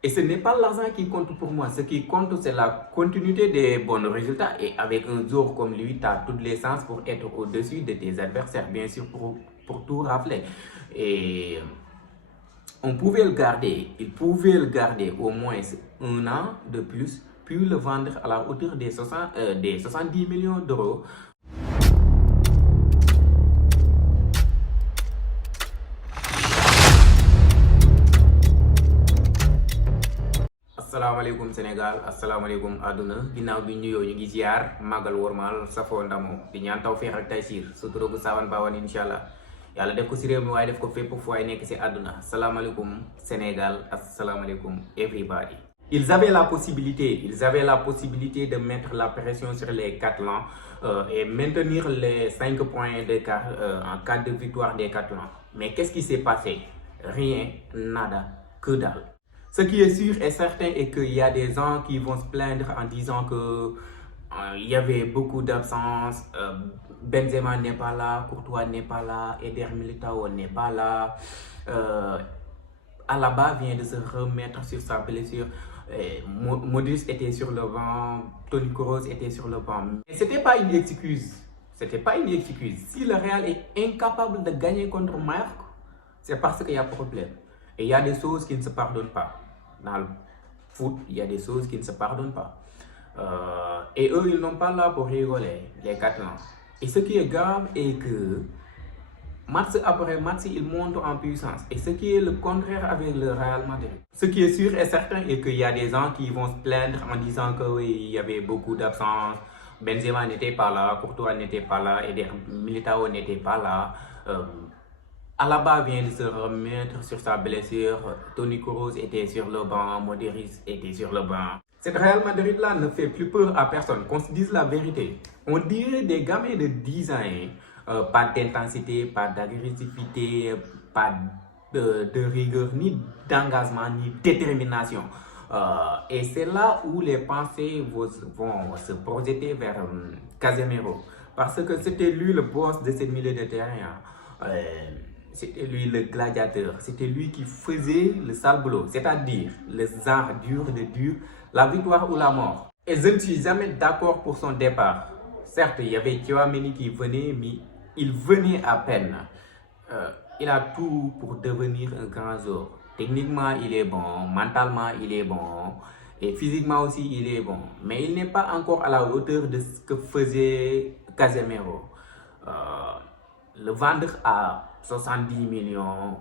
Et ce n'est pas l'argent qui compte pour moi. Ce qui compte, c'est la continuité des bons résultats. Et avec un joueur comme lui, tu as toutes les chances pour être au-dessus de tes adversaires, bien sûr, pour tout rafler. Et on pouvait le garder, il pouvait le garder au moins un an de plus, puis le vendre à la hauteur des 70 millions d'euros. Asalaamaaleykum Sénégal, asalaamaaleykum àdduna ginnaaw bi ñu ngi ziar màggal wormaal safoo ndamoo di ñaan tawfeex ak taysiir sutura gu saawan baawan incha allah yàlla def ko si réew mi waaye def ko fépp fu waay nekk si àdduna asalaamaaleykum Sénégal, asalaamaaleykum everybody. Ils avaient la possibilité de mettre la pression sur les Catalans et maintenir les 5 points d'écart en cas de victoire des Catalans. Mais qu'est-ce qui s'est passé? Rien, nada, que dalle. Ce qui est sûr et certain est qu'il y a des gens qui vont se plaindre en disant que il y avait beaucoup d'absence, Benzema n'est pas là, Courtois n'est pas là, Eder Militao n'est pas là, Alaba vient de se remettre sur sa blessure, Modric était sur le banc, Toni Kroos était sur le banc. Mais c'était pas une excuse. C'était pas une excuse. Si le Real est incapable de gagner contre Mallorca, c'est parce qu'il y a problème. Et il y a des choses qui ne se pardonnent pas. Dans le foot, il y a des choses qui ne se pardonnent pas. Et eux, ils n'ont pas là pour rigoler, les Catalans. Et ce qui est grave est que match après match, ils montent en puissance. Et ce qui est le contraire avec le Real Madrid. Ce qui est sûr et certain est qu'il y a des gens qui vont se plaindre en disant que oui, il y avait beaucoup d'absence. Benzema n'était pas là, Courtois n'était pas là, et Militao n'était pas là. Alaba vient de se remettre sur sa blessure, Toni Kroos était sur le banc, Modric était sur le banc. Cette Real Madrid-là ne fait plus peur à personne, qu'on se dise la vérité. On dirait des gamins de 10 ans, pas d'intensité, pas d'agressivité, pas de rigueur, ni d'engagement, ni de détermination. Et c'est là où les pensées vont se projeter vers Casemiro. Parce que c'était lui le boss de ce milieu de terrain. C'était lui le gladiateur, c'était lui qui faisait le sale boulot, c'est-à-dire les arts durs de dur, la victoire ou la mort. Et je ne suis jamais d'accord pour son départ. Certes, il y avait Tchouaméni qui venait, mais il venait à peine. Il a tout pour devenir un grand joueur. Techniquement, il est bon, mentalement, il est bon, et physiquement aussi, il est bon. Mais il n'est pas encore à la hauteur de ce que faisait Casemiro. Le vendre à 70 millions,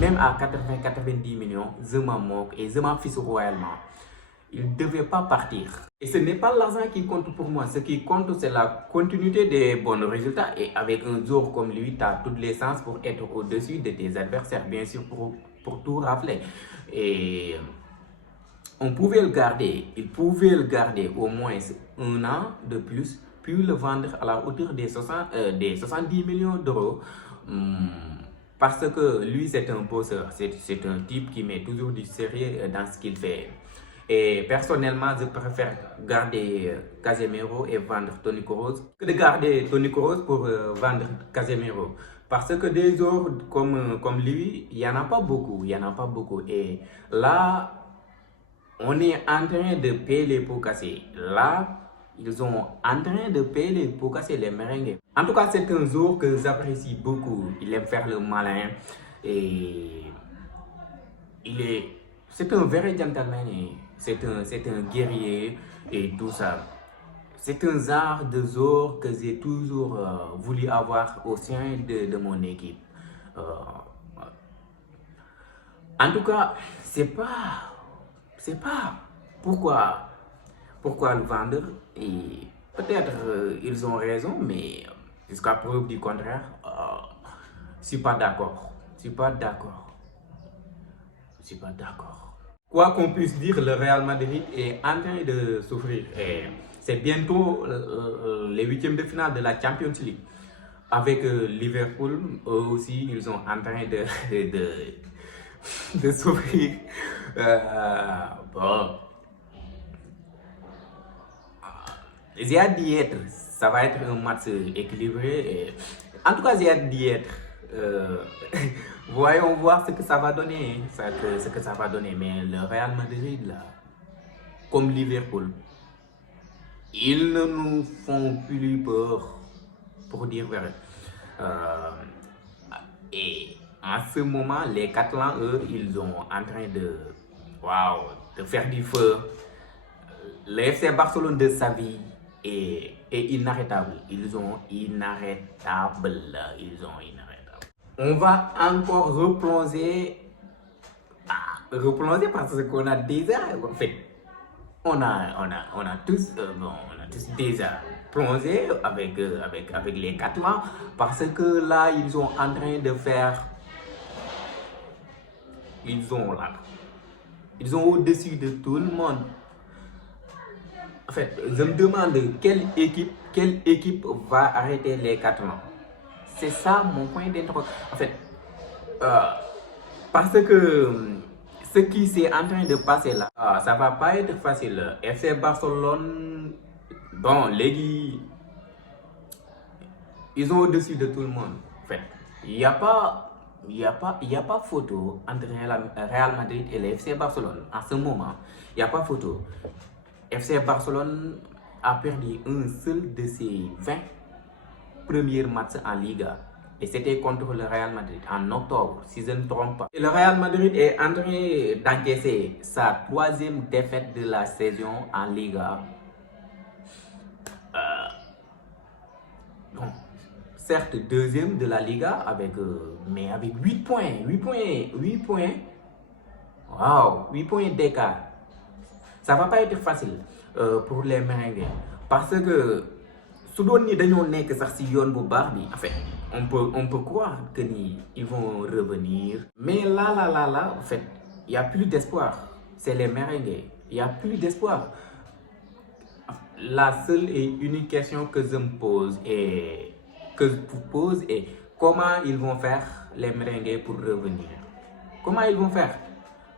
même à 80-90 millions, je m'en moque et je m'en fiche royalement. Il ne devait pas partir. Et ce n'est pas l'argent qui compte pour moi. Ce qui compte, c'est la continuité des bons résultats. Et avec un joueur comme lui, tu as toutes les chances pour être au-dessus de tes adversaires, bien sûr, pour tout rafler. Et on pouvait le garder. Il pouvait le garder au moins un an de plus, puis le vendre à la hauteur des 70 millions d'euros. Parce que lui, c'est un bosseur, c'est un type qui met toujours du sérieux dans ce qu'il fait. Et personnellement, je préfère garder Casemiro et vendre Toni Kroos que de garder Toni Kroos pour vendre Casemiro. Parce que des joueurs comme lui, il n'y en a pas beaucoup, il y en a pas beaucoup. Et là, on est en train de payer les pots cassés. Là, ils sont en train de payer les pots cassés, les merengues. En tout cas, c'est un joueur que j'apprécie beaucoup. Il aime faire le malin et c'est un vrai gentleman. C'est un guerrier et tout ça. C'est un genre de joueur que j'ai toujours voulu avoir au sein de mon équipe. En tout cas, c'est pas pourquoi le vendre. Et peut-être ils ont raison, mais jusqu'à preuve du contraire, je suis pas d'accord. Je suis pas d'accord. Je suis pas d'accord. Quoi qu'on puisse dire, le Real Madrid est en train de souffrir. Et c'est bientôt les huitièmes de finale de la Champions League. Avec Liverpool, eux aussi, ils sont en train de souffrir. Bon. J'ai hâte d'y être. Ça va être un match équilibré. En tout cas, j'ai hâte d'y être. Euh, voyons voir ce que ça va donner. Ce que ça va donner. Mais le Real Madrid, là, comme Liverpool, ils ne nous font plus peur, pour dire vrai. Euh, et en ce moment, les Catalans, eux, ils sont en train waouh, de faire du feu. Le FC Barcelone de Xavi est inarrêtable. Ils sont inarrêtables. Ils sont inarrêtables. On va encore replonger. Replonger parce qu'on a déjà, en fait, on a tous, on a tous déjà plongé avec les Catalans parce que là, ils sont en train de faire. Ils sont au-dessus de tout le monde. En fait, je me demande quelle équipe va arrêter les Catalans. C'est ça mon point d'interrogation. En fait, parce que ce qui s'est en train de passer là, ça va pas être facile. FC Barcelone, bon, les ils sont au-dessus de tout le monde. En fait, il n'y a pas photo entre Real Madrid et le FC Barcelone. En ce moment, il n'y a pas photo. FC Barcelone a perdu un seul de ses 20 premiers matchs en Liga. Et c'était contre le Real Madrid en octobre, si je ne me trompe pas. Et le Real Madrid est en train d'encaisser sa 3e défaite de la saison en Liga. Bon, certes, 2e de la Liga, mais avec 8 points. 8 points. Waouh, 8 points d'écart. Ça va pas être facile pour les merengues. Parce que si on en fait, on peut croire qu'ils vont revenir. Mais là, en fait, il n'y a plus d'espoir. C'est les merengues. Il n'y a plus d'espoir. La seule et unique question que je me pose est comment ils vont faire les merengues pour revenir. Comment ils vont faire?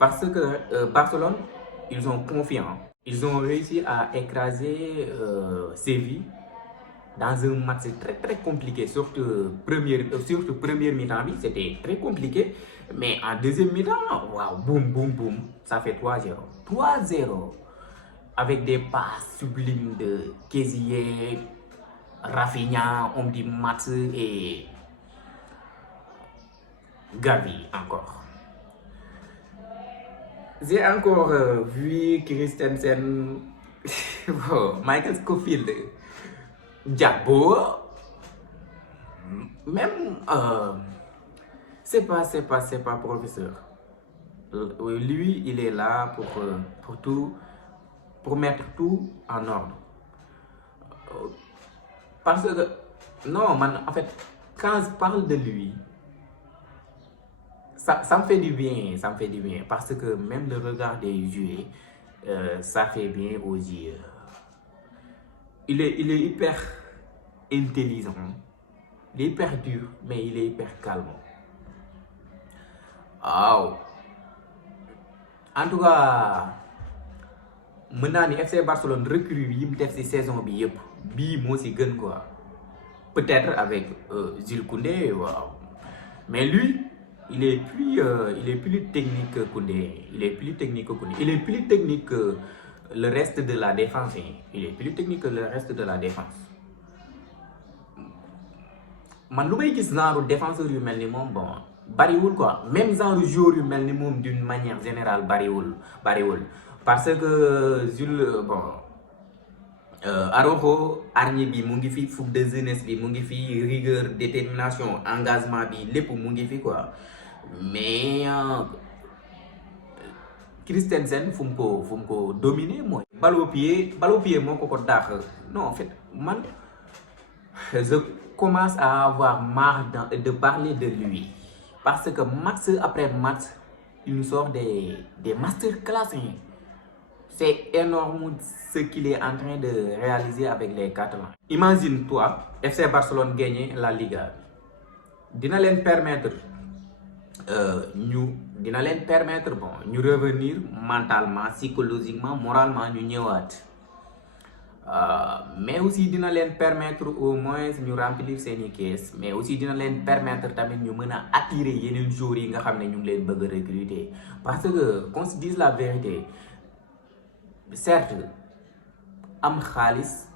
Parce que Barcelone, ils sont confiants. Ils ont réussi à écraser Séville dans un match très compliqué. Surtout première mi-temps, c'était très compliqué. Mais en deuxième mi-temps, wow, boum, ça fait 3-0. 3-0. Avec des passes sublimes de Kézié, Rafinha, Omdi Matz et Gavi encore. J'ai encore vu Christensen, Michael Scofield, Diabo, même, c'est pas professeur. Lui, il est là pour mettre tout en ordre. Parce que, non, en fait, quand je parle de lui, ça me fait du bien, parce que même le regarder jouer, ça fait bien aux yeux. Il est hyper intelligent, il est hyper dur, mais il est hyper calme. Wow. En tout cas, maintenant, FC Barcelone recrue cette saison quoi. Peut-être avec Jules Koundé, wow. Mais lui, il est plus technique que Koundé. Il est plus technique que le reste de la défense. Man, lu may gis genre défenseur yu mel ni moom bon bariwul quoi, même genre joueur yu mel ni moom d'une manière générale bariwul parce que Jules bon Araujo hargne bi mu ngi fi, fougue de jeunesse bi mu ngi fi, rigueur, détermination, engagement bi lépp mu ngi fi quoi. Mais Christensen fu mu ko dominer mooy balle au pied moo ko daax. Non, en fait man je commence à avoir marre de parler de lui parce que match après match il nous sort des masterclass. C'est énorme ce qu'il est en train de réaliser avec les Catalans. Imagine-toi, FC Barcelone gagner la Liga. Dina leen permettre ñu revenir mentalement, psychologiquement, moralement, ñu ñëwaat. mais aussi dina leen permettre au moins ñu remplir seeni caisse, mais aussi dina leen permettre tamit ñu mën a attirer yeneen joueurs yi nga xam ne ñu ngi leen bëgg a recruter. Parce que qu'on se dise la vérité, certes am xaalis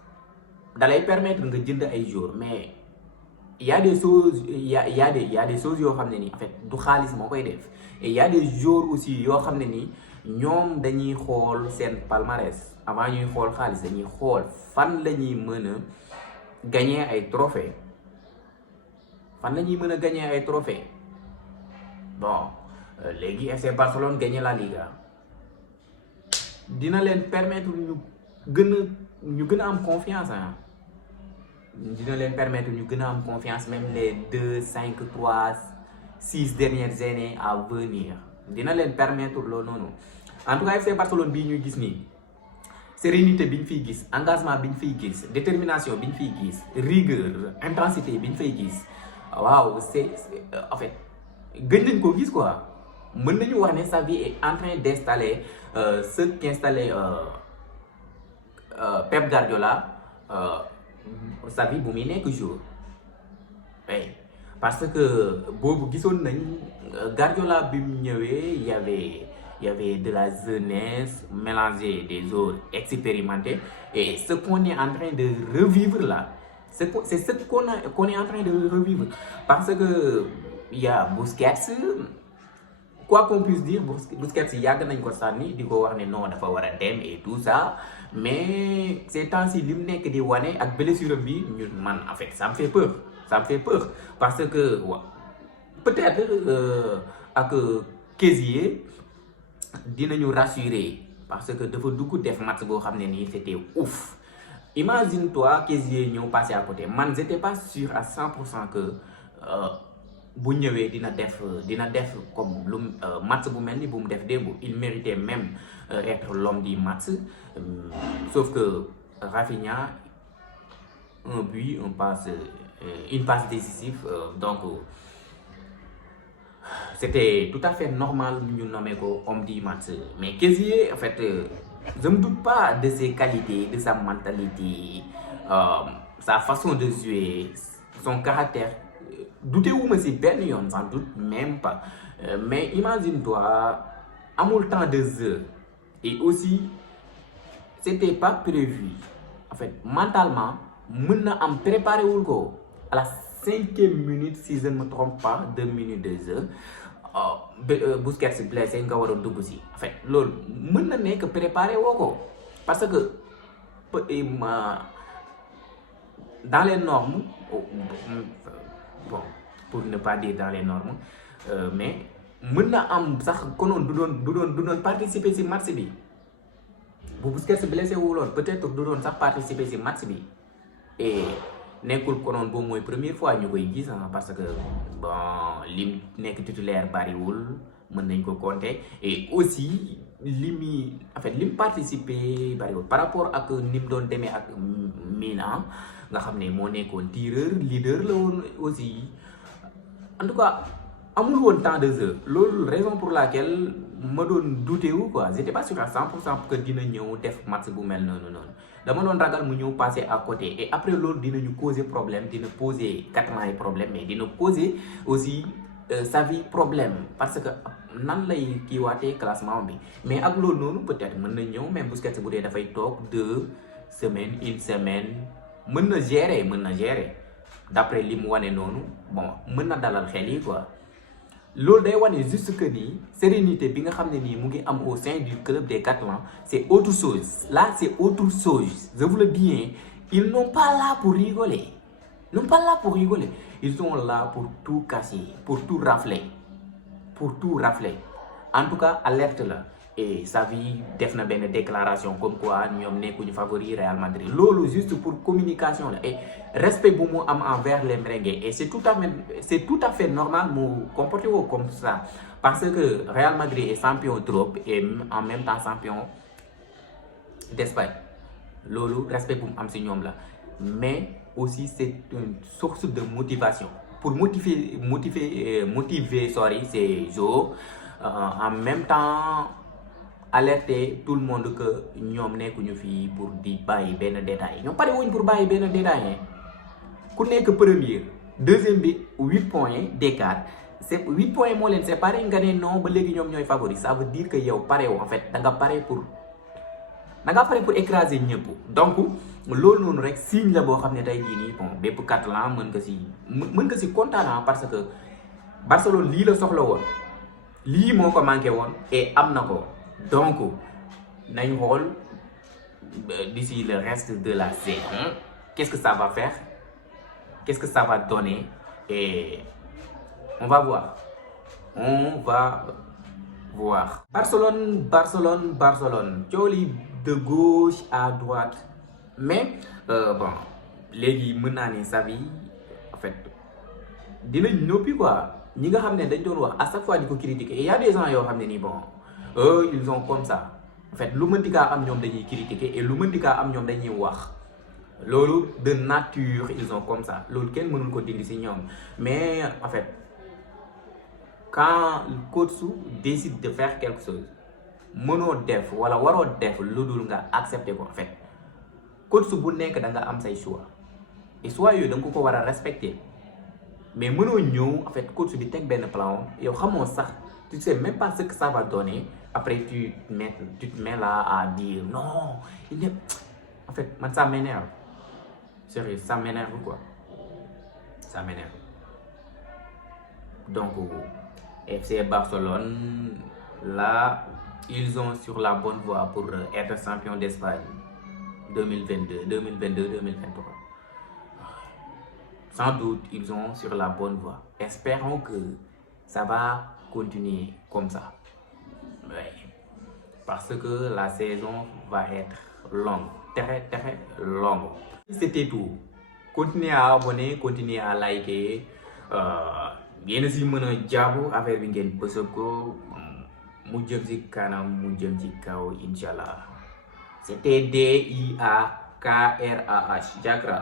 dalay permettre nga jënd ay joueurs, mais il y a des choses il y a des choses yoo xam ne ni en fait du xaalis moo koy def, et il y a des joueurs aussi yoo xam ne ni ñoom dañuy xool seen palmarès avant ñuy xool xaalis, dañuy xool fan la ñuy mën a gagner ay trophées, fan la ñuy mën a gagner ay trophées. Bon léegi FC Barcelone gagner la Liga dina leen permettre ñu gën a am confiance ah. Dina leen permettre ñu gën a am confiance même les 2, 5, 3, 6 dernières années à venir. Dina leen permettre loolu noonu. En tout cas FC Barcelone bii ñuy gis nii, sérénité bi ñu fiy gis, engagement bi ñu fiy gis, détermination bi ñu fiy gis, rigueur, intensité bi ñu fay gis, waaw c'est en fait gën nañ ko gis quoi. Mën nañu wax ne Xavi est en train d'installer ce qu'installait Pep Guardiola Xavi bu muy nekk jour. Oui, parce que boobu gisoon nañ Guardiola bi mu ñëwee il y avait de la jeunesse mélangée des joueurs expérimentés, et ce qu'on est en train de revivre là, c'est ce qu'on est en train de revivre. Parce que il y a Busquets, quoi qu'on puisse dire, Busquets yàgg nañ ko sànni di ko wax ne non dafa war a dem et tout ça, mais ces temps-ci li mu nekk di wane ak blessure bi ñun man en fait ça me fait peur parce que peut-être ak Kézier dinañu rassurer, parce que dafa dugg def match boo xam ne nii c'était ouf. Imagine-toi Kézier ñëw passer à côté, man j'étais pas sûr à 100% que bu ñëwee dina def comme lu match bu mel ni bu mu def démb. Il méritait même être l'homme du match, sauf que Rafinha, un but, une passe décisive, donc c'était tout à fait normal ñu nommer ko homme du match. Mais Kézier en fait je me doute pas de ses qualités, de sa mentalité, sa façon de jouer, son caractère. Doutez-vous si benn yoon, sans doute même pas, mais imagine-toi amul temps de jeu, et aussi c'était pas prévu en fait mentalement. Mën na am préparé wul ko à la 5e minute si je ne me trompe pas, 2 minutes de jeu, Busquets blessé nga war a dugg si. En fait loolu mën na nekk préparé woo ko, parce que dans les normes, bon pour ne pas dire dans les normes, mais mën na am sax konoon du doon participer si match bi. Bu Busquets blessé wuloon peut-être du doon sax participer si match bi, et nekkul konoon boobu mooy première fois ñu koy gis, parce que bon lim nekk titulaire bariwul, mën nañ ko compter, et aussi lim participer bariwul par rapport ak ni mu doon demee ak Milan nga xam ne moo nekkoon tireur leader la woon aussi. En tout cas amul woon temps de jeu, loolu raison pour laquelle ma doon douter wu quoi. J'étais pas sûr à 100% que dina ñëw def match bu mel noonu. Dama doon ragal mu ñëw passer à côté, et après loolu dinañu causer problème, dina poser Catalan yi problème, mais dina poser aussi Xavi problème, parce que nan lay kiiwaatee classement bi. Mais ak loolu noonu peut-être mën na ñëw même Busquets bu dee dafay toog 2 semaines, 1 semaine, mën na gérer d'après li mu wane noonu. Bon mën na dalal xel yi quoi. Loolu day wane juste que ni sérénité bi nga xam ne nii mu ngi am au sein du club des Catalans, c'est autre chose. Là c'est autre chose, je vous le dis, hein. Ils n'ont pas là pour rigoler. Ils sont là pour tout casser, pour tout rafler. En tout cas alerte la. Et Xavi def na benn déclaration comme quoi ñoom nekkuñu favori Real Madrid. Loolu juste pour communication la, et respect bu mu am envers les merengues, et c'est tout à fait normal mu comporter woo comme ça, parce que Real Madrid est champion d'Europe et en même temps champion d'Espagne. Loolu respect bu mu am ci ñoom la, mais aussi c'est une source de motivation pour motiver ces joueurs, en même temps alerter tout le monde que ñoom nekkuñu fii pour di bàyyi benn détail ñoom pare wuñ pour bàyyi benn détail ku nekk premier deuxième bi 8 points d'écart c'est 8 points moo leen séparé nga ne non ba léegi ñoom ñooy favori ça veut dire que yow pare wu en fait da nga pare pour écraser ñëpp donc loolu noonu rek signe la boo xam ne tey jii nii bon bépp Catalan mën nga si kontaan parce que Barcelone lii la soxla woon lii moo ko manqué woon et am na ko donc nañ xool d'ici le reste de la saison qu'est-ce que ça va faire, qu'est-ce que ça va donner et on va voir. Barcelone joli de gauche à droite mais bon léegi mën naa ne Xavi en fait dinañ noppi quoi ñi nga xam ne dañ doon wax à chaque fois di ko critiquer et y a des gens yoo xam ne nii bon ils ont comme ça en fait lu mënti kaa am ñoom dañuy critiquer et lu mënti kaa am ñoom dañuy wax loolu de nature ils ont comme ça loolu kenn mënul ko dindi ci ñoom mais en fait quand le coach décide de faire quelque chose mënoo def wala waroo def lu dul nga accepter ko en fait coach bu nekk da nga am say choix et choix yooyu da nga ko war a respecter mais mënoo ñëw en fait coach bi teg benn plan yow xamoo sax tu sais même pas ce que ça va donner après tu te mets là à dire non il est en fait man ça m'énerve sérieux ça m'énerve quoi ça m'énerve donc FC Barcelone là ils sont sur la bonne voie pour être champion d'Espagne 2022-2023. Sans doute, ils sont sur la bonne voie. Espérons que ça va continuer comme ça. Ouais. Parce que la saison va être longue, très très longue. C'était tout. Continuez à abonner, continuez à liker. Bien si mën a jàpp affaire bi ngeen bës ko mu jëm ci kanam mu jëm ci kaw inshallah. C'était DIAKRAH Diakra.